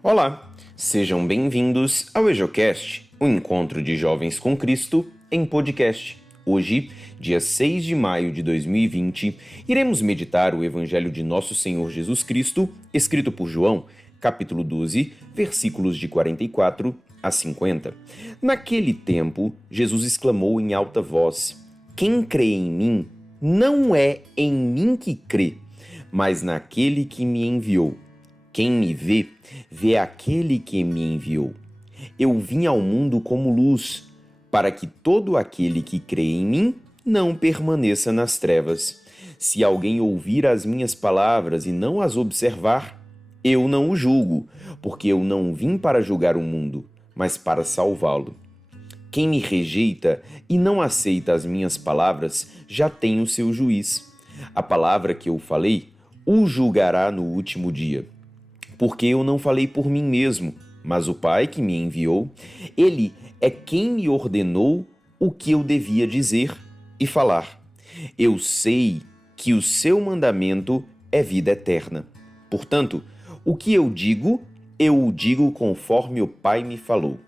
Olá, sejam bem-vindos ao EjoCast, o encontro de jovens com Cristo em podcast. Hoje, dia 6 de maio de 2020, iremos meditar o Evangelho de Nosso Senhor Jesus Cristo, escrito por João, capítulo 12, versículos de 44 a 50. Naquele tempo, Jesus exclamou em alta voz: "Quem crê em mim, não é em mim que crê, mas naquele que me enviou. Quem me vê, vê aquele que me enviou. Eu vim ao mundo como luz, para que todo aquele que crê em mim não permaneça nas trevas. Se alguém ouvir as minhas palavras e não as observar, eu não o julgo, porque eu não vim para julgar o mundo, mas para salvá-lo. Quem me rejeita e não aceita as minhas palavras já tem o seu juiz. A palavra que eu falei o julgará no último dia. Porque eu não falei por mim mesmo, mas o Pai que me enviou, ele é quem me ordenou o que eu devia dizer e falar. Eu sei que o seu mandamento é vida eterna. Portanto, o que eu o digo conforme o Pai me falou."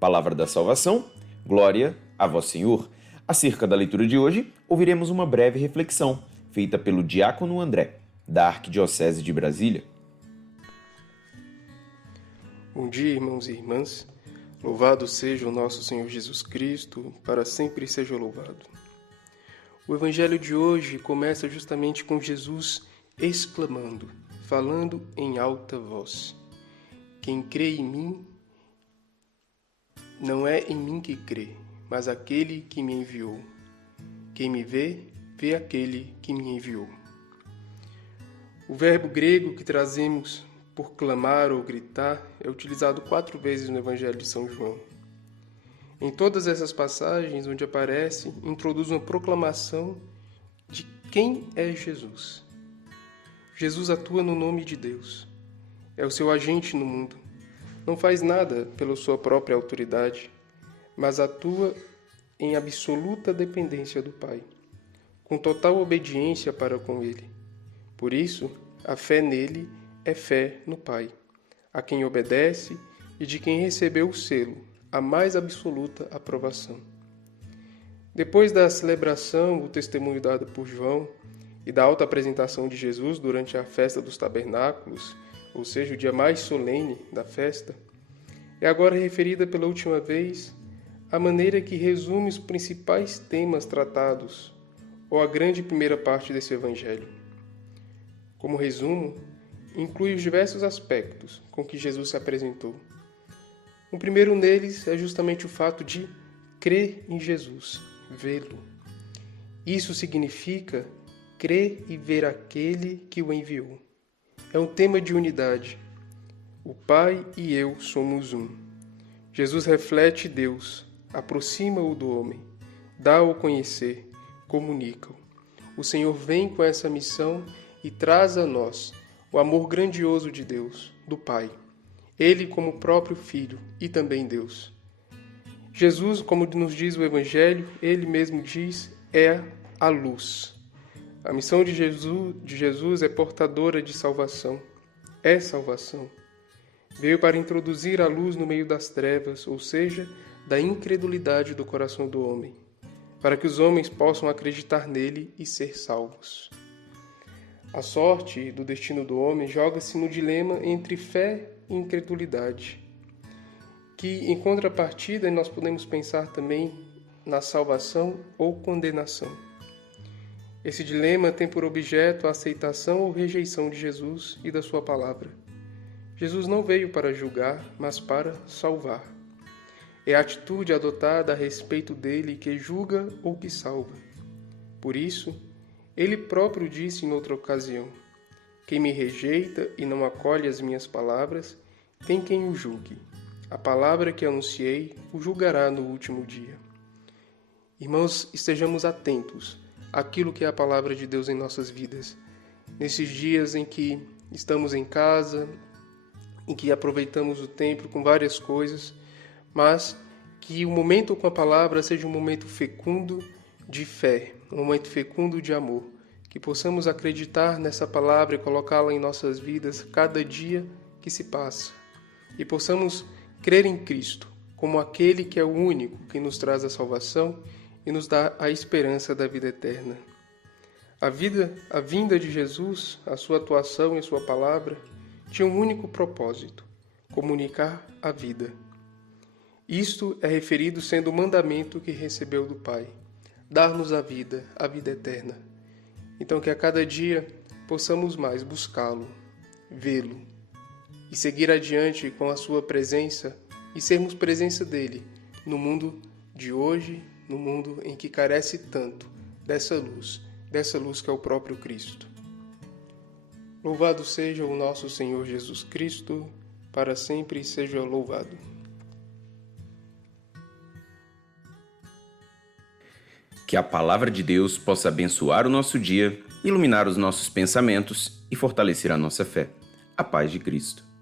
Palavra da salvação, glória a vós, Senhor. Acerca da leitura de hoje, ouviremos uma breve reflexão, feita pelo diácono André, da Arquidiocese de Brasília. Bom dia, irmãos e irmãs. Louvado seja o nosso Senhor Jesus Cristo, para sempre seja louvado. O evangelho de hoje começa justamente com Jesus exclamando, falando em alta voz: "Quem crê em mim, não é em mim que crê, mas aquele que me enviou. Quem me vê, vê aquele que me enviou." O verbo grego que trazemos por clamar ou gritar é utilizado 4 vezes no Evangelho de São João. Em todas essas passagens onde aparece, introduz uma proclamação de quem é Jesus. Jesus atua no nome de Deus. É o seu agente no mundo. Não faz nada pela sua própria autoridade, mas atua em absoluta dependência do Pai, com total obediência para com Ele. Por isso, a fé nele é fé no Pai, a quem obedece e de quem recebeu o selo, a mais absoluta aprovação. Depois da celebração, o testemunho dado por João e da alta apresentação de Jesus durante a festa dos tabernáculos, ou seja, o dia mais solene da festa, é agora referida pela última vez a maneira que resume os principais temas tratados, ou a grande primeira parte desse evangelho. Como resumo, inclui os diversos aspectos com que Jesus se apresentou. O primeiro neles é justamente o fato de crer em Jesus, vê-lo. Isso significa crer e ver aquele que o enviou. É um tema de unidade. O Pai e eu somos um. Jesus reflete Deus, aproxima-o do homem, dá-o a conhecer, comunica-o. O Senhor vem com essa missão e traz a nós o amor grandioso de Deus, do Pai. Ele como próprio Filho e também Deus. Jesus, como nos diz o Evangelho, ele mesmo diz, é a luz. A missão de Jesus é portadora de salvação. É salvação. Veio para introduzir a luz no meio das trevas, ou seja, da incredulidade do coração do homem, para que os homens possam acreditar nele e ser salvos. A sorte do destino do homem joga-se no dilema entre fé e incredulidade, que, em contrapartida, nós podemos pensar também na salvação ou condenação. Esse dilema tem por objeto a aceitação ou rejeição de Jesus e da sua palavra. Jesus não veio para julgar, mas para salvar. É a atitude adotada a respeito dele que julga ou que salva. Por isso, ele próprio disse em outra ocasião: "Quem me rejeita e não acolhe as minhas palavras, tem quem o julgue. A palavra que anunciei o julgará no último dia." Irmãos, estejamos atentos àquilo que é a palavra de Deus em nossas vidas. Nesses dias em que estamos em casa, em que aproveitamos o tempo com várias coisas, mas que o momento com a palavra seja um momento fecundo de fé, um momento fecundo de amor, que possamos acreditar nessa palavra e colocá-la em nossas vidas cada dia que se passa. e possamos crer em Cristo como aquele que é o único que nos traz a salvação e nos dá a esperança da vida eterna. A vinda de Jesus, a sua atuação e sua palavra, tinha um único propósito: comunicar a vida. Isto é referido sendo o mandamento que recebeu do Pai, dar-nos a vida eterna. Então que a cada dia possamos mais buscá-lo, vê-lo e seguir adiante com a sua presença e sermos presença dele no mundo de hoje, no mundo em que carece tanto dessa luz que é o próprio Cristo. Louvado seja o nosso Senhor Jesus Cristo, para sempre seja louvado. Que a palavra de Deus possa abençoar o nosso dia, iluminar os nossos pensamentos e fortalecer a nossa fé. A paz de Cristo.